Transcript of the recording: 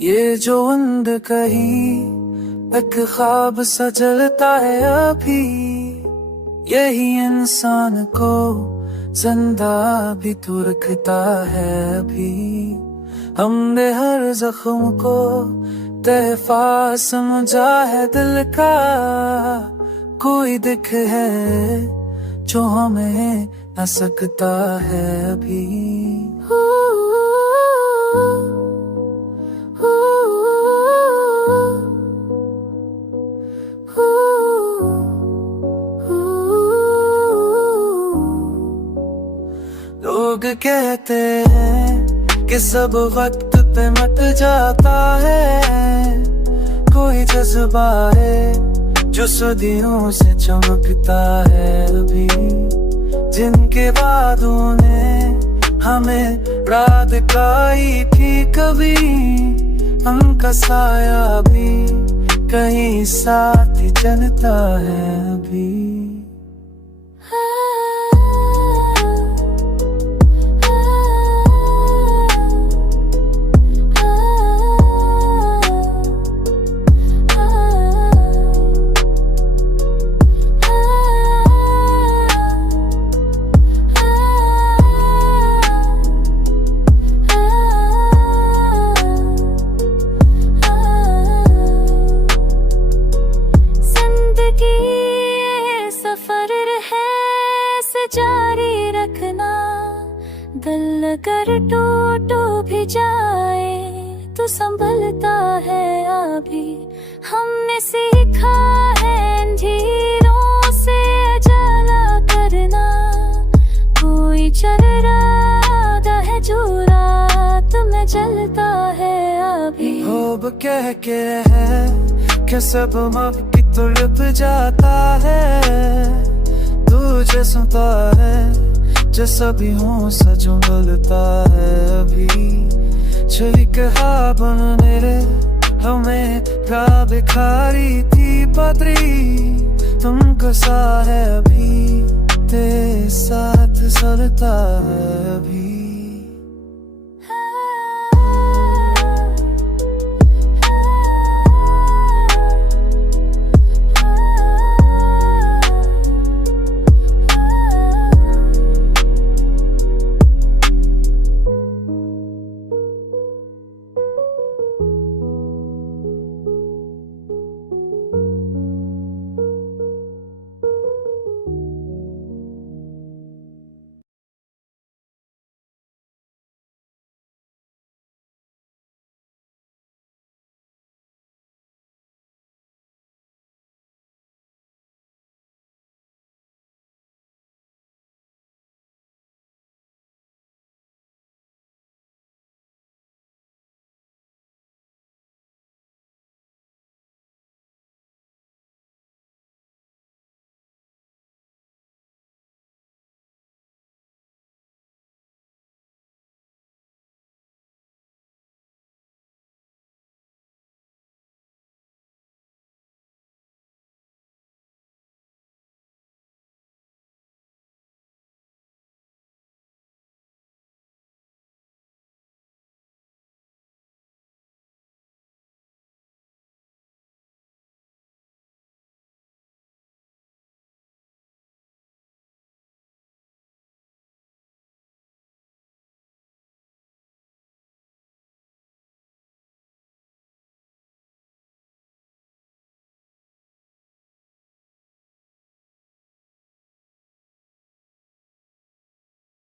ये जो उंद कहीं एक ख्वाब सा चलता है अभी, यही इंसान को जिंदा भी तो रखता है अभी। हमने हर जख्म को तहफा समझा है दिल का, कोई दिख है जो हमें न सकता है अभी। लोग कहते हैं कि सब वक्त पे मट जाता है, कोई जज्बा है जो सदियों से चमकता है अभी। जिनके वादों ने हमें राह दिखाई थी कभी, उनका साया भी कहीं साथ चलता है अभी। जारी रखना, दिल अगर टूट भी जाए तो संभलता है अभी। हमने सीखा है अंधेरों से उजाला करना, कोई चल रहा है जो रात में जलता है अभी। खूब कह के है कि सब माफी तड़प जाता है, तुझे सुनता है जैसा भी हूँ सजो मिलता है अभी। छवि कहा बनने रे हमें प्यार बिखारी थी पतरी, तुमको सा है अभी तेरे साथ चलता है अभी।